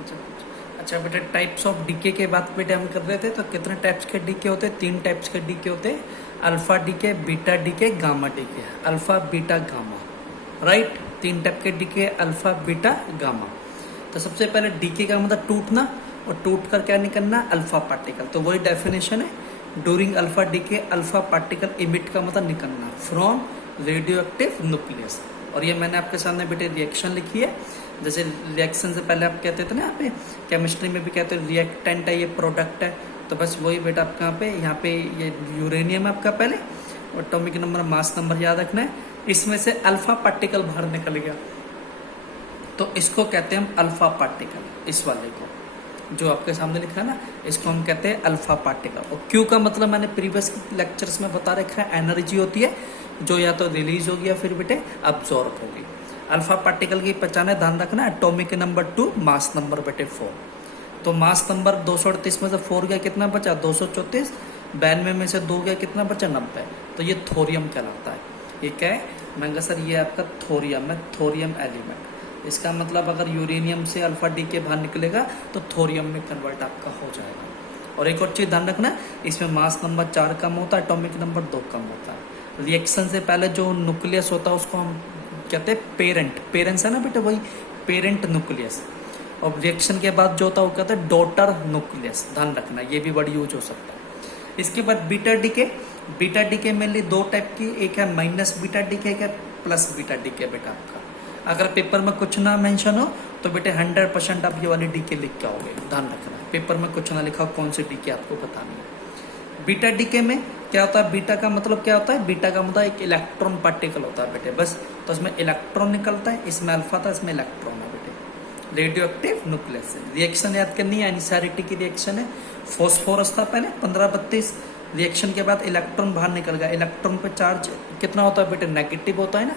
अच्छा अच्छा बेटा, टाइप्स ऑफ डीके के बात बेटे हम कर रहे थे, तो कितने टाइप्स के डीके होते हैं? 3 टाइप्स के डीके होते हैं, alpha decay, beta decay, gamma decay. Alpha beta gamma, right. 3 type के डीके, अल्फा बीटा गामा। तो सबसे पहले डीके का मतलब टूटना, और टूट कर क्या निकलना? Alpha particle. तो वही डेफिनेशन है, during alpha decay alpha particle emit का मतलब निकलना फ्रॉम रेडियो एक्टिव न्यूक्लियस। और ये मैंने आपके सामने बेटे रिएक्शन लिखी है। जैसे रिएक्शन से पहले आप कहते थे ना, यहाँ पे केमिस्ट्री में भी कहते हैं रिएक्टेंट है, ये प्रोडक्ट है। तो बस वही बेटा आपका यहाँ पे ये यूरेनियम है आपका पहले, और एटॉमिक नंबर मास नंबर याद रखना है। इसमें से अल्फा पार्टिकल बाहर निकल गया, तो इसको कहते हैं हम अल्फा पार्टिकल। इस वाले को जो आपके सामने लिखा है ना, इसको हम कहते हैं अल्फा पार्टिकल। और क्यू का मतलब मैंने प्रीवियस लेक्चर्स में बता रखा है, एनर्जी होती है जो या तो रिलीज होगी या फिर बेटे अब्सॉर्ब होगी। अल्फा पार्टिकल की पहचान है, ध्यान रखना, एटॉमिक नंबर 2, मास नंबर बेटे 4। तो मास नंबर 238 में से 4 गया, कितना बचा? 234। 92 में से 2 गया, कितना बचा? 90। तो ये थोरियम कहलाता है। ये क्या है? मैंने सर ये आपका थोरियम है, थोरियम एलिमेंट। इसका मतलब अगर यूरेनियम से अल्फा डी के बाहर निकलेगा तो थोरियम में कन्वर्ट आपका हो जाएगा। और एक और चीज ध्यान रखना, इसमें मास नंबर 4 कम होता है, एटॉमिक नंबर 2 कम होता है। रिएक्शन से पहले जो न्यूक्लियस होता है उसको हम कहते हैं पेरेंट। पेरेंट्स है ना बेटा, वही पेरेंट न्यूक्लियस। और रिएक्शन के बाद जो होता है वो कहते हैं डॉटर न्यूक्लियस। ध्यान रखना, ये भी वर्ड यूज हो सकता है। इसके बाद beta decay. Beta DK mainly 2 type की, एक है माइनस बीटा डीके, एक है प्लस बीटा डीके बेटा आपका। अगर पेपर में कुछ ना मेंशन हो तो बेटे 100% आप ये वाली डीके लिख के आओगे। ध्यान रखना, पेपर में कुछ ना लिखा हो कौन सी डीके आपको बतानी है। बीटा डीके में क्या होता है? बीटा का मतलब क्या होता है? बीटा का मतलब एक इलेक्ट्रॉन पार्टिकल होता है बेटे, बस। तो इसमें इलेक्ट्रॉन निकलता है, इसमें अल्फा था, इसमें इलेक्ट्रॉन है बेटे। रेडियो एक्टिव न्यूक्लियस से रिएक्शन याद करनी है, एनिसारिटी की रिएक्शन है। फॉस्फोरस था पहले 1532, रिएक्शन के बाद इलेक्ट्रॉन बाहर निकल गया। इलेक्ट्रॉन पे चार्ज कितना होता है बेटे? नेगेटिव होता है ना,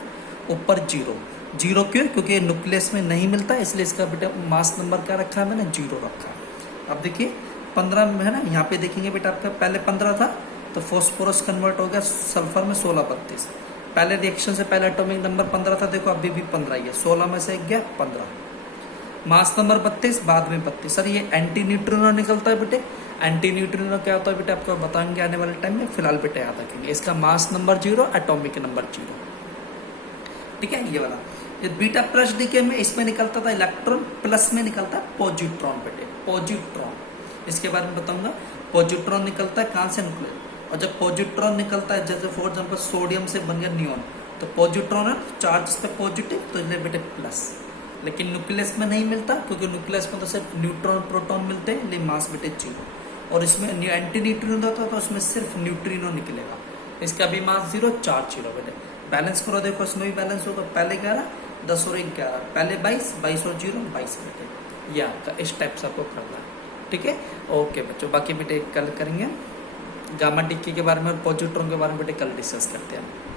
ऊपर 0। 0 क्यों? क्योंकि न्यूक्लियस में नहीं मिलता, इसलिए इसका बेटा मास नंबर क्या रखा है मैंने? 0 रखा है। अब देखिए 15 में है ना, यहाँ पे देखेंगे बेटा आपका पहले 15 था, तो फॉस्फोरस कन्वर्ट हो गया सल्फर में 1632। पहले रिएक्शन से पहले एटॉमिक नंबर 15 था, देखो अभी भी 15 ही है, 16 में से 1 गया 15। मास नंबर 32, बाद में 32। सर ये एंटी न्यूट्रिनो निकलता है बेटे। एंटी न्यूट्रिनो क्या होता है बेटे आपको बताएंगे आने वाले टाइम में, फिलहाल बेटे याद रखेंगे। इसका मास नंबर 0, एटॉमिक नंबर 0, ठीक है। ये वाला ये बीटा प्लस डीके में इसमें निकलता था इलेक्ट्रॉन, प्लस में निकलता है पॉजिट्रॉन बेटे, पॉजिट्रॉन। इसके बारे में बताऊंगा। पॉजिट्रॉन निकलता है कहाँ से? न्यूक्लियस। और जब पॉजिट्रॉन निकलता है, जैसे फॉर एग्जाम्पल सोडियम से बन गया नियॉन, तो पॉजिट्रॉन है, चार्ज इस पे पॉजिटिव, तो इसलिए बेटे प्लस। लेकिन न्यूक्लियस में नहीं मिलता, क्योंकि न्यूक्लियस में तो सिर्फ न्यूट्रॉन प्रोटॉन मिलते हैं, इसलिए मास बेटे 0। और इसमें एंटी न्यूट्रिनो होता है, तो उसमें सिर्फ न्यूट्रिनो निकलेगा। इसका भी मास 0, चार्ज 0 बेटे। बैलेंस करो, देखो इसमें भी बैलेंस होगा। पहले 11, 10 और 1 11, पहले 22, 22 और 0 22 बेटे। ये आपका इस टाइप से आपको करना है, ठीक है। ओके बच्चों, बाकी बेटे कल करेंगे। गामा डीके के बारे में और पॉजिट्रॉन के बारे में बेटे कल डिस्कस करते हैं।